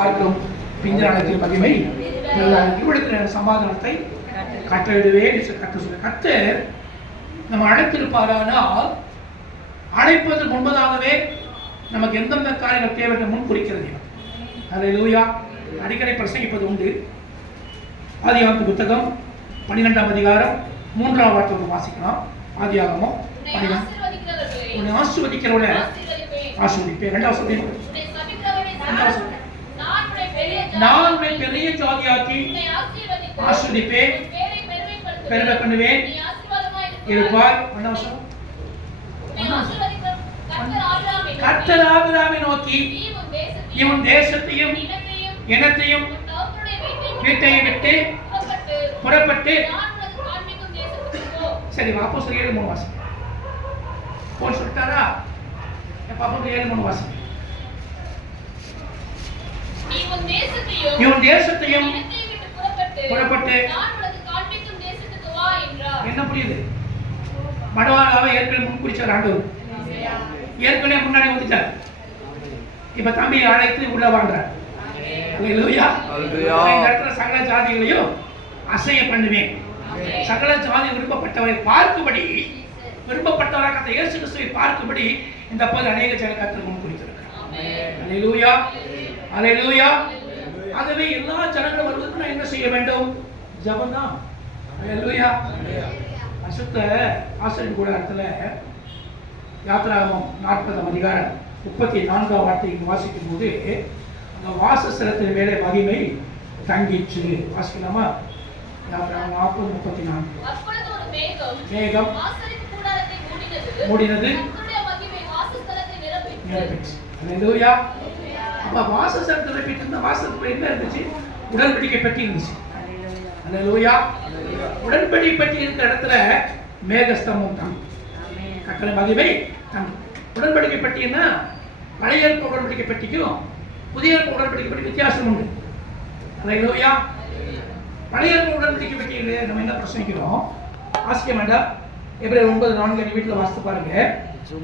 பார்க்கும் பிஞ்சரானத்தின் மகிமை இவ்விடத்தில் சமாதானத்தை கட்டளிடுவேன் கற்று சொல்ல கர்த்தர் நம்ம அழைத்திருப்பாரானால் அழைப்பதற்கு முன்பதாகவே நமக்கு எந்தெந்த காரியங்கள் தேவை என்று முன் குறிக்கிறது. அல்லேலூயா. அடிக்கடி பிரசங்கிப்பது உண்டு. ஆதியாகம புத்தகம் 12ஆம் அதிகாரம் 3ஆம் வார்த்தையை வாசிக்கலாம். ஆதியாகமம் 12 உன்னை ஆசீர்வதிக்கிறவனை ஆசீர்வதிப்பேன். 2வது வசனம் நான் உன்னை பெரிய ஜாதியாக்கி ஆசீர்வதிப்பேன், பெருமை பண்ணுவேன், இருப்பாய். கர்த்தர் ஆபிரகாமை நோக்கி இவன் தேசத்தையும் இனத்தையும் வீட்டையும் விட்டு புறப்பட்டு சரி அப்போஸ்தலர் 7:3 வாசிங்க. போன் சொல்லிட்டாரா? அப்போஸ்தலர் 7:3 வாசிங்க. இவன் தேசத்தையும் புறப்பட்டு என்ன புரியுது? மடவாளாவை ஏற்கனவே முன்குறிச்சார் ஆண்டவர். ஏற்கனவே முன்னாடி வந்துட்டார். இப்ப தம்பி அழைத்து உள்ள வாழ்றார். அல்லேலூயா. இந்த இடத்துல சகல ஜாதிகளையும் அசைய பண்ணுவேன். சகல ஜாதி விருப்பப்பட்டவரை பார்க்கும்படி, விருப்பப்பட்டவராக அந்த இயேசு கிறிஸ்துவை பார்க்கும்படி இந்த பகுதி அநேக ஜன கர்த்தர் முன்குறித்திருக்கிறார். அல்லேலூயா. அல்லேலூயா. ஆகவே எல்லா ஜனங்களும் வருவதற்கு நான் என்ன செய்ய வேண்டும்? ஜெபம் தான். அல்லேலூயா. அசுத்த ஆசிரியர் கூடாரத்துல யாத்திராகமம் 40ஆம் அதிகாரம் 34ஆம் வார்த்தையை வாசிக்கும் போது அந்த வாசஸ்தலத்தின் மேலே மகிமை தங்கிச்சு. வாசிக்கலாமா? யாத்திராகமம் 40:34. அப்பொழுது ஒரு மேகம் ஆசரிப்பு கூடாரத்தை மூடினது, கர்த்தருடைய மகிமை வாசஸ்தலத்தை நிரப்பிச்சு. அல்லேலூயா. அப்ப வாசஸ்தலத்தை நிரப்பிட்டு வாசஸ்தலத்துல என்ன இருந்துச்சு? உடன்படிக்கை பெட்டி இருந்துச்சு. அல்லேலூயா. உடன்படிக்கை பெட்டி இருக்கிற இடத்துல மேகஸ்தம்பம் தங்கும். கர்த்தருடைய மகிமை தங்கும். உடன்படிக்கை பெட்டின்னா பழைய ஏற்பாட்டு உடன்படிக்கை பெட்டிக்கும் புதிய ஏற்பாட்டு உடன்படிக்கை பெட்டி வித்தியாசம் உண்டு. அல்லேலூயா. பழைய ஏற்பாட்டு உடன்படிக்கை பெட்டியில நம்ம என்ன பிரசங்கிக்கிறோம்? வாசிக்க வேண்டாம். எபிரேயர் 9:4 வீட்டில் வாசித்து பாருங்க.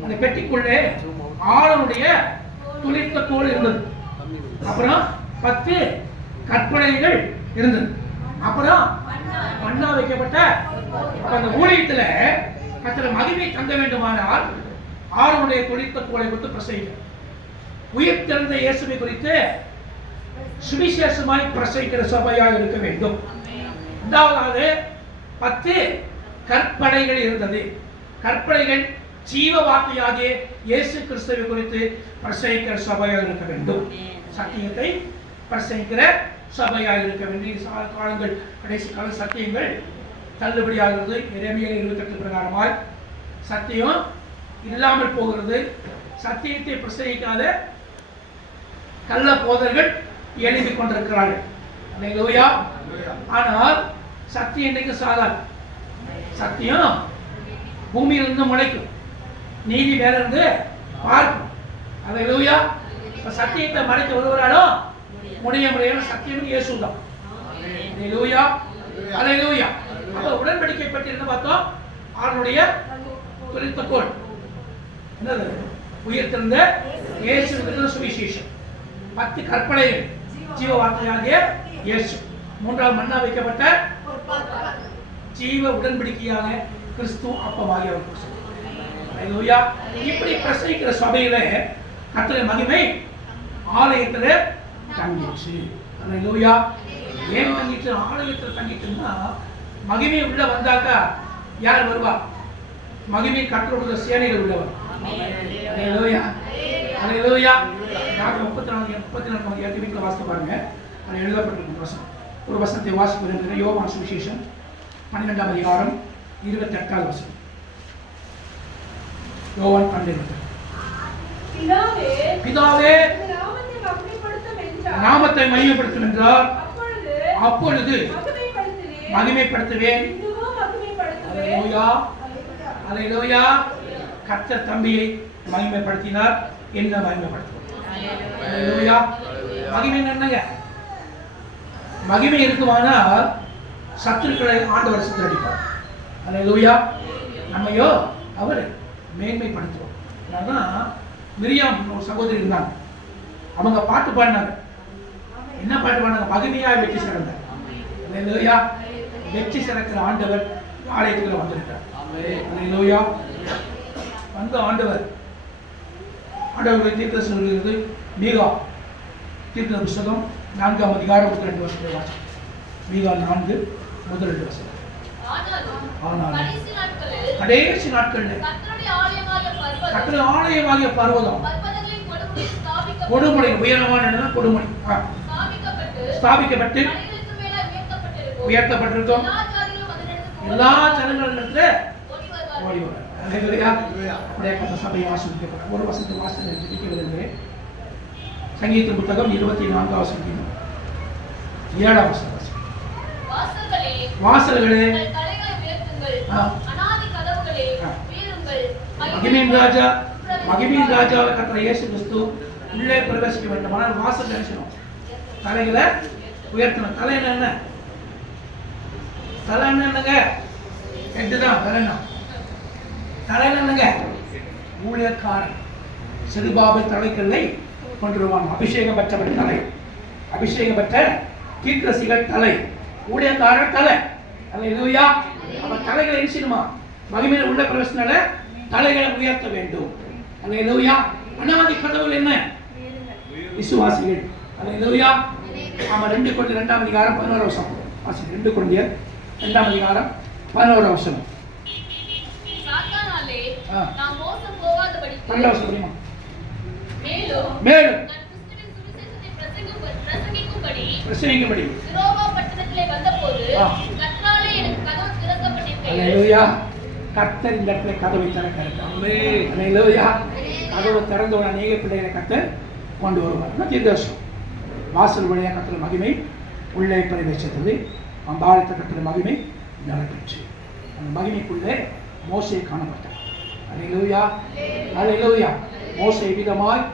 அந்த பெட்டிக்குள்ளே ஆளுடைய துளிர்த்த கோல் இருந்தது. அப்புறம் 10 கற்பனைகள் இருந்தது. அப்புறம் மன்னா வைக்கப்பட்ட அந்த ஊழியத்துல கர்த்தர் மகிமை தங்க வேண்டுமானால் ஆளுடைய துளிர்த்த கோலை குறித்து பிரசங்கிக்க, உயிர் திறந்த இயேசுவை குறித்து சுவிசேஷமாய் பிரசங்கிக்கிற சபையாக இருக்க வேண்டும். இரண்டாவதாக 10 கற்பனைகள் இருந்தது. கற்பனைகள் ஜீவ வார்த்தையாகிய இயேசு கிறிஸ்துவை குறித்து பிரசங்கிக்கிற சபையாக இருக்க வேண்டும். சத்தியத்தை பிரசங்கிக்கிற சபையாக இருக்க வேண்டிய காலங்கள், கடைசி கால சத்தியங்கள் தள்ளுபடியாகிறது. எரேமியா 28 பிரகாரமாய் சத்தியம் இல்லாமல் போகிறது. சத்தியத்தை பிரசங்கிக்காத கள்ள போதர்கள் எழுதி கொண்டிருக்கிறார்கள். அல்லேலூயா. ஆனால் சத்தியம் இன்றைக்கு சாதாரண சத்தியம் பூமியிலிருந்து முளைக்கும், நீதி வேற இருந்து பார்க்கும். அல்லேலூயா. சத்தியத்தை மறைக்க ஒருவராலும் முடிய முடியும். சத்தியம் இயேசுதான். அல்லேலூயா. அல்லேலூயா. அப்ப உடன்படிக்கை பற்றி என்ன பார்த்தோம்? அவருடைய துளிர்த்த கோல் என்னது? உயிர் திறந்த இயேசுவின் சுவிசேஷம். 10 கற்பனைகள் ஜீவ வார்த்தையாகிய இயேசு. 3ஆவது மன்னா வைக்கப்பட்ட ஜீவ உடன்படிக்கையாக கிறிஸ்து அப்பமாகிய அல்லேலூயா. இப்படி பிரசங்கிக்கிற சபையில கர்த்தருடைய மகிமை ஆலயத்துல தங்கிச்சு. அல்லேலூயா. ஏன் தங்கிட்டு? ஆலயத்துல தங்கிட்டுன்னா மகிமை உள்ள வந்தாக்கா யார் வருவா? மகிமை கர்த்தருடைய சேனைகள் உள்ளவர். அல்லேலூயா. அல்லேலூயா. 34 வீட்டில் வாசித்து பாருங்க. அது எழுதப்பட்டிருக்கும் வசனம். ஒரு வசனத்தை வாசிப்பு யோவான் சுவிசேஷம் 12ஆம் அதிகாரம் 28வது வசனம். யோவான் 12. பிதாவே நாமத்தை மகிமைப்படுத்தும் என்றார், அப்பொழுது மகிமைப்படுத்துவேன். அல்லேலூயா. அல்லேலூயா. கர்த்தர் தம்பியை மகிமைப்படுத்தினார். என்ன மகிமைப்படுத்துவார்? அல்லேலூயா. மகிமை என்னங்க? மகிமை இருக்குமானால் சத்துருக்களை ஆண்டவர் சித்தரிப்பார். அல்லேலூயா. நம்மையோ அவர் மேன்மைப்படுத்துவார். அதான் மிரியாம் ஒரு சகோதரி இருந்தாங்க. அவங்க பாட்டு பாடினாங்க. மகிமையாய் வெற்றி சிறந்தார். அல்லேலூயா. வெற்றி சிறக்கிற ஆண்டவர் ஆலயத்துக்குள்ள வந்திருக்கிறார். அல்லேலூயா. வந்த ஆண்டவர் தீர்க்க சொல்கிறது மீகா தீர்க்க புஸ்தகம் 4ஆம் அதிகாரம் 2 வசனத்தை வாசிக்கிறோம். மீகா 4 முதல் 2 வசனம். ஆனாலும் கடைசி நாட்களில் கர்த்தருடைய ஆலயமாகிய பர்வதம் கொடுமுடி உயரமான இடம் கொடுமுடி ஸ்தாபிக்கப்பட்டு உயர்த்தப்பட்டிருக்கும். எல்லா ஜனங்களிடத்துல ஓடி வர. அல்லேலூயா. அப்படியே கர்த்தர் சபையை ஆசீர்வதிக்கப்பட்ட ஒரு வசனத்தை வாசனை ஜெபிக்கிறது. சங்கீத புத்தகம் 24ஆம் வசனம் 7ஆம் வசனம். வாசல்களே மகிமையின் ராஜாவை கர்த்தர் இயேசு கிறிஸ்து உள்ளே பிரவேசிக்க வேண்டும். ஆனால் வாசல் நினைச்சணும். தலைகளை உயர்த்தணும். தலை என்ன? தலை என்னங்க? ஹெட்டுதான் தலைனா. தலை என்னங்க? ஊழியக்காரன். செருபாபேல் தலைக்கல்லை கொண்டுருவான். அபிஷேகம் பெற்றவன் தலை. அபிஷேகம் பெற்ற தீர்க்கதரிசிகள் தலை. ஊழியக்காரன் தலை. அல்லேலூயா. அவன் தலைகளை எரிசிடுமா? மகிமையில் உள்ள பிரவேசனால தலைகளை உயர்த்த வேண்டும். அல்லேலூயா. அனாதி கதவுகள் என்ன? விசுவாசிகள். அல்லேலூயா. ஆமா. 2 கொரிந்தியர் 2ஆம் அதிகாரம் 11ஆம் வசனம். 2 கொரிந்தியர் 2ஆம் அதிகாரம் 11ஆம் வசனம். சாத்தானாலே நாம் மோசம் போகாதபடிக்கு மேலும் பிரசங்கிக்கும்படி சிரோவா பட்டணத்திலே வந்தபோது கர்த்தராலே எனக்கு கதவு திறக்கப்பட்டிருக்கிறது. அல்லேலூயா. கர்த்தர் இந்த இடத்துல கதவை திறக்கிறார். ஆமென். அல்லேலூயா. கதவு திறந்தவுடன் அநேக பிள்ளைகளை கர்த்தர் கொண்டு வருவார். தீர்க்கதரிசனம். வாசல் வழியாக கர்த்தர் மகிமை உள்ளே பிரவேசித்தது. அம்பாலத்தை கர்த்தர் மகிமை நடைபெற்று அந்த மகிமைக்குள்ளே மோசே காணப்பட்டார். அல்லேலூயா. அல்லேலூயா. மோசே விதமாய்